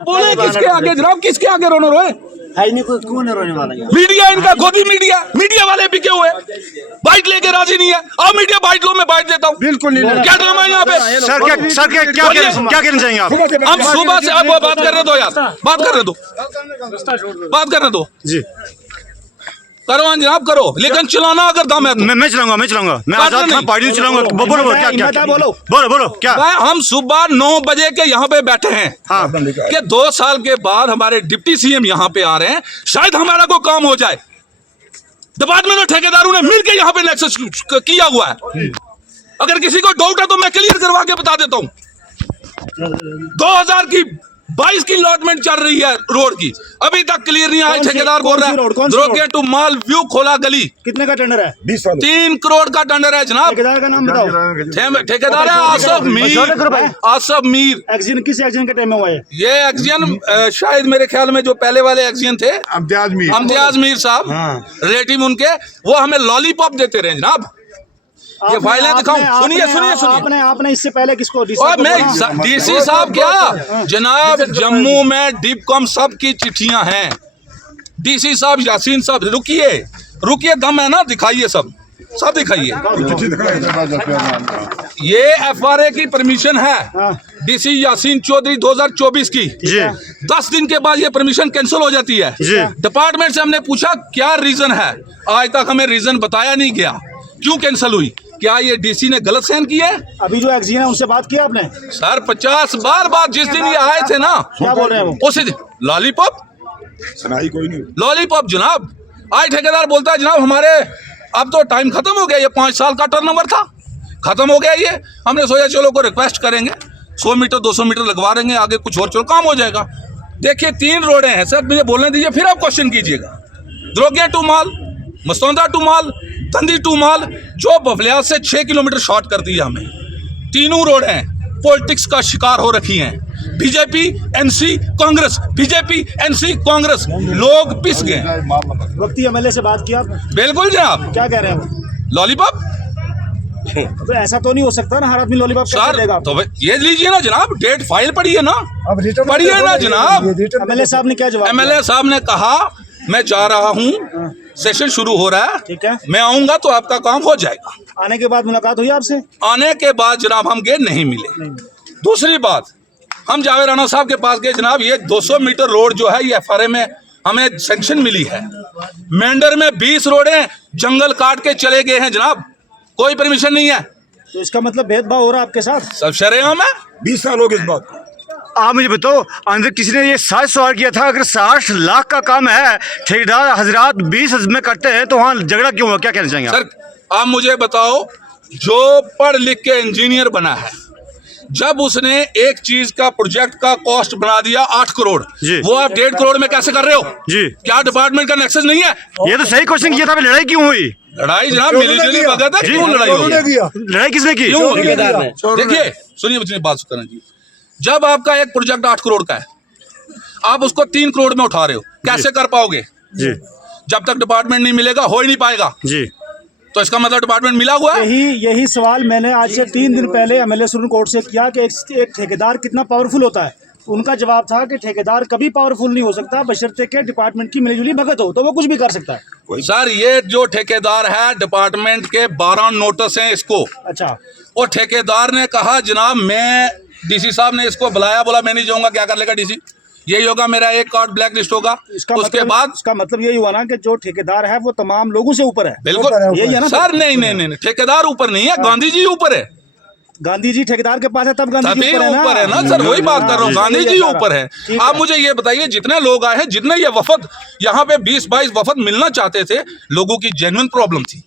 बोले किसके आगे जनाब, किसके आगे रोने रोए? है नहीं कोई, कौन है रोने वाला यहाँ? मीडिया इनका गोदी मीडिया वाले बिके हुए, बाइट लेके राजी नहीं है। आओ मीडिया बाइट लो, मैं बाइट देता हूँ। बिल्कुल नहीं। क्या ड्रामा है यहाँ पे? क्या कहना चाहेंगे आप? हम सुबह से अब बात करने दो यार, बात करने दो जी करो जनाब करो, लेकिन चलाना अगर दम है तो। मैं चलाऊंगा मैं आजाद खान पार्टी चलाऊंगा। बोलो क्या बोलो क्या? हम सुबह 9 बजे के यहाँ पे बैठे हैं कि 2 साल के बाद हमारे डिप्टी सीएम यहाँ पे आ रहे हैं, शायद हमारा कोई काम हो जाए। डिपार्टमेंट और ठेकेदारों ने मिलकर यहाँ पे नेक्सस किया हुआ है। अगर किसी को डाउट है तो मैं क्लियर करवा के बता देता हूँ। 2022 की अलॉटमेंट चल रही है रोड की, अभी तक क्लियर नहीं आई। ठेकेदार बोल रहा है द्रोगे टू माल व्यू खोला गली। कितने का टेंडर है? 3 करोड़ का टेंडर है जनाब। ठेकेदार का नाम बताओ। ठेकेदार है आसफ मीर। एक्सीडेंट किस एक्सीडेंट के टाइम में हुआ है? ये एक्सीडेंट शायद मेरे ख्याल में जो पहले वाले एक्सीडेंट थे, इम्तियाज मीर साहब रिलेटिव उनके, वो हमें लॉलीपॉप देते रहे जनाब। ये फाइलें दिखाऊं, सुनिए। आपने इससे पहले किसको? मैं डीसी साहब क्या जनाब, जम्मू में डिपकॉम सब की चिट्ठियां हैं। डीसी साहब, यासीन साहब, रुकिए दम है ना, दिखाइए सब दिखाइए। ये एफआरए की परमिशन है डीसी यासीन चौधरी 2024 की। 10 दिन के बाद ये परमिशन कैंसिल हो जाती है। डिपार्टमेंट से हमने पूछा क्या रीजन है, आज तक हमें रीजन बताया नहीं गया क्यों कैंसिल हुई। क्या ये डीसी ने गलत साइन किया है? अभी जो एक्सीडेंट है उनसे बात की आपने? सर 50 बार बात, जिस दिन ये आए थे ना, क्या बोल रहे हैं वो? उसी दिन लॉलीपॉप सुनाई कोई नहीं। लॉलीपॉप जनाब। आज ठेकेदार बोलता है जनाब हमारे अब तो टाइम खत्म हो गया, ये 5 साल का टर्नओवर था, खत्म हो गया ये। हमने सोचा चलो को रिक्वेस्ट करेंगे, 100 मीटर 200 मीटर लगवा देंगे, आगे कुछ और चलो काम हो जाएगा। देखिए 3 रोडें हैं सर, मुझे बोलने दीजिए फिर आप क्वेश्चन कीजिएगा। द्रोगिया टू माल, मस्तौंदा टू माल, तंदी टू माल, जो बफलियात से 6 किलोमीटर शॉर्ट कर दिया हमें। तीनों रोड हैं पॉलिटिक्स का शिकार हो रखी हैं। BJP NC Congress, BJP NC Congress, लोग पिस गए। वक्ती एमएलए से बात किया? बिल्कुल जनाब। क्या कह रहे हैं वो? लॉलीपॉप तो ऐसा तो नहीं हो सकता ना, हर आदमी लॉलीपॉप कैसे देगा? तो ये लीजिए ना जनाब, डेट फाइल पढ़िए ना, पढ़िए ना जनाब। एमएलए साहब ने क्या जवाब? एमएलए साहब ने कहा मैं जा रहा हूँ, सेशन शुरू हो रहा है, ठीक है, मैं आऊंगा तो आपका काम हो जाएगा। आने के बाद मुलाकात हुई आपसे? आने के बाद जनाब हम गए, नहीं मिले। दूसरी बात, हम जावेद राणा साहब के पास गए, जनाब ये 200 मीटर रोड जो है ये एफआरए में हमें सेंक्शन मिली है। मेंढर में 20 रोडें जंगल काट के चले गए हैं जनाब, कोई परमिशन नहीं है। तो इसका मतलब भेदभाव हो रहा है आपके साथ? सब शरेआम है। 20 साल हो गए इस बात को। आप मुझे बताओ, अंदर किसी ने ये 60 सवाल किया था, अगर 60 लाख का काम है, ठेकेदार हजरात 20 में करते हैं, तो वहाँ झगड़ा क्यों हुआ? क्या कहना चाहेंगे सर? आप मुझे बताओ, जो पढ़ लिख के इंजीनियर बना है, जब उसने एक चीज का प्रोजेक्ट का कॉस्ट बना दिया 8 करोड़, वो आप 1.5 करोड़ में कैसे कर रहे हो जी? क्या डिपार्टमेंट का नेक्सस नहीं है? ये तो सही क्वेश्चन किया था, लड़ाई क्यों हुई? लड़ाई जनाब मिली-जुली बगैर था, क्यों लड़ाई हुई? लड़ाई किसने की? देखिए सुनिए बात करना जी। जब आपका एक प्रोजेक्ट 8 करोड़ का है, आप उसको 3 करोड़ में उठा रहे हो, कैसे कर पाओगे जी? जब तक डिपार्टमेंट नहीं मिलेगा हो ही नहीं पाएगा जी। तो इसका मतलब डिपार्टमेंट मिला हुआ है। यही सवाल मैंने आज से 3 दिन पहले एमएलए सुप्रीम कोर्ट से किया कि एक ठेकेदार कितना पावरफुल होता है। उनका जवाब था कि ठेकेदार कभी पावरफुल नहीं हो सकता, बशर्ते के डिपार्टमेंट की मिलीजुली भगत हो, तो वो कुछ भी कर सकता है। सर ये जो ठेकेदार है, डिपार्टमेंट के 12 नोटिस हैं इसको। अच्छा। और ठेकेदार ने कहा जनाब मैं, डीसी साहब ने इसको बुलाया, बोला मैं नहीं जाऊंगा, क्या कर लेगा डीसी? यही होगा, मेरा एक कार्ड ब्लैक लिस्ट होगा। उसके बाद इसका मतलब यही हुआ ना कि जो ठेकेदार है वो तमाम लोगों से ऊपर है। बिल्कुल यही है ना सर? नहीं, ठेकेदार ऊपर नहीं है, गांधी जी ऊपर है। गांधी जी ठेकेदार के पास है तब गांधी जी ऊपर है ना सर, वही बात कर रहा हूँ, गांधी जी ऊपर है। आप मुझे ये बताइए, जितने लोग आए हैं, जितने ये वफद यहाँ पे 20-22 वफद मिलना चाहते थे, लोगों की जेन्युइन प्रॉब्लम थी।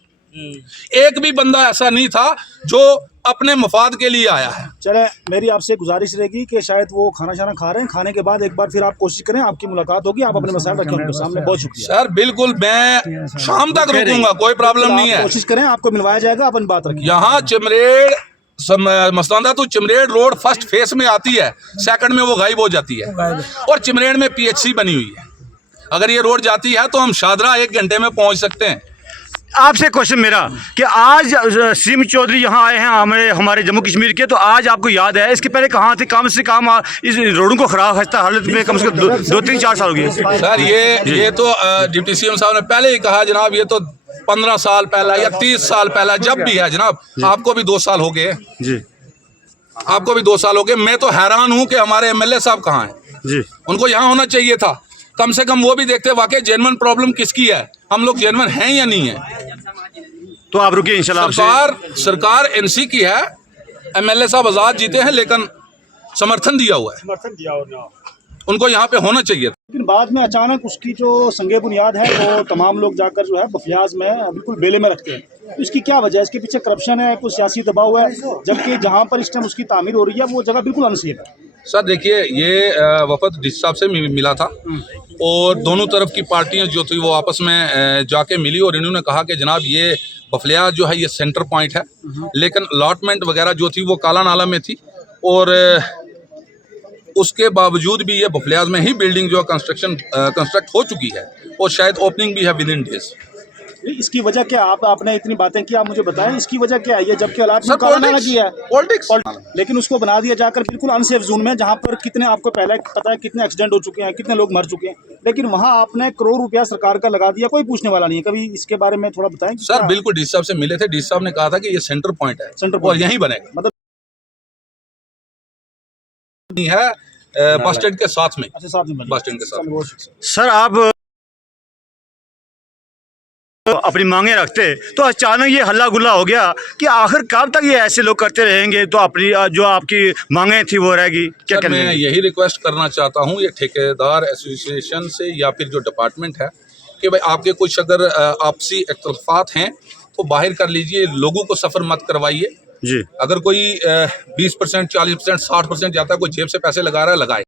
एक भी बंदा ऐसा नहीं था जो अपने मफाद के लिए आया है। चले, मेरी आपसे गुजारिश रहेगी कि शायद वो खाना शाना खा रहे हैं, खाने के बाद एक बार फिर आप कोशिश करें, आपकी मुलाकात होगी, आप अपने मसाइल रखें उनके सामने। बहुत शुक्रिया सर। बिल्कुल, मैं शाम तक रुकूंगा, कोई प्रॉब्लम नहीं है। कोशिश करें, आपको मिलवाया जाएगा, अपन बात रखें। यहाँ चिमरेड़ मस्तौंदा तो चिमरेड़ रोड फर्स्ट फेस में आती है, सेकंड में वो गायब हो जाती है। और चिमरेड़ में PHC बनी हुई है। अगर ये रोड जाती है तो हम शादरा 1 घंटे में पहुंच सकते हैं। आपसे क्वेश्चन मेरा कि आज सीएम चौधरी यहाँ आए हैं हमारे जम्मू कश्मीर के, तो आज आपको याद है इसके पहले कहाँ थे? कम से कम इस रोडों को खराब खस्ता हालत में कम से कम 2-3-4 साल हो गए। सर ये तो डिप्टी सीएम साहब ने पहले ही कहा जनाब, ये तो 15 साल पहला या 30 साल पहला जब भी है जनाब, आपको भी 2 साल हो गए जी, आपको भी 2 साल हो गए। मैं तो हैरान हूँ कि हमारे एमएलए साहब कहाँ हैं जी। उनको यहाँ होना चाहिए था, कम से कम वो भी देखते वाकई जेन्युइन प्रॉब्लम किसकी है, हम लोग जेन्युइन हैं या नहीं है। तो आप रुकिए इंशाल्लाह। सरकार एनसी की है, एमएलए साहब आजाद जीते हैं लेकिन समर्थन दिया हुआ है, उनको यहाँ पे होना चाहिए। लेकिन बाद में अचानक उसकी जो संगे बुनियाद है वो तमाम लोग जाकर जो है बफलियाज में बिल्कुल बेले में रखते हैं। तो इसकी क्या वजह है? इसके पीछे करप्शन है, कुछ सियासी दबाव है, जबकि जहाँ पर इस टाइम उसकी तामीर हो रही है वो जगह बिल्कुल अनसेफ है। सर देखिए, ये वफद डिस साहब से मिला था और दोनों तरफ की पार्टियां जो थी वो आपस में जाके मिली और इन्होंने कहा कि जनाब ये बफलिया जो है ये सेंटर पॉइंट है, लेकिन अलॉटमेंट वगैरह जो थी वो काला नाला में थी और उसके बावजूद भी ये बफलियाज में ही बिल्डिंग जो कंस्ट्रक्ट हो चुकी है और शायद ओपनिंग भी है विद इन डेज। इसकी वजह क्या? आपने इतनी बातें की, आप मुझे बताएं इसकी वजह क्या है? ये जबकि अलॉटमेंट काला नाला किया है, पॉलिटिक्स, लेकिन उसको बना दिया जाकर बिल्कुल अनसेफ जोन में, जहाँ पर कितने आपको पहले पता है कितने एक्सीडेंट हो चुके हैं, कितने लोग मर चुके हैं, लेकिन वहाँ आपने करोड़ रुपया सरकार का लगा दिया, कोई पूछने वाला नहीं है। कभी इसके बारे में थोड़ा बताएं। सर बिल्कुल डी साहब से मिले थे, डी साहब ने कहा था कि ये सेंटर पॉइंट है, सेंटर और पॉइंट यहीं बनेगा, मतलब है बस स्टैंड के साथ में, अच्छा साथ में बस स्टैंड के साथ। सर आप अपनी मांगे रखते तो अचानक ये हल्ला गुल्ला हो गया कि आखिर कब तक ये ऐसे लोग करते रहेंगे, तो अपनी जो आपकी मांगे थी वो रहेगी क्या? सर मैं यही रिक्वेस्ट करना चाहता हूँ ये ठेकेदार एसोसिएशन से या फिर जो डिपार्टमेंट है कि भाई आपके कुछ अगर आपसी इख्तलाफात हैं तो बाहर कर लीजिए, लोगों को सफ़र मत करवाइए जी। अगर कोई 20%, 40%, 60% जाता है, कोई जेब से पैसे लगा रहा है लगाए।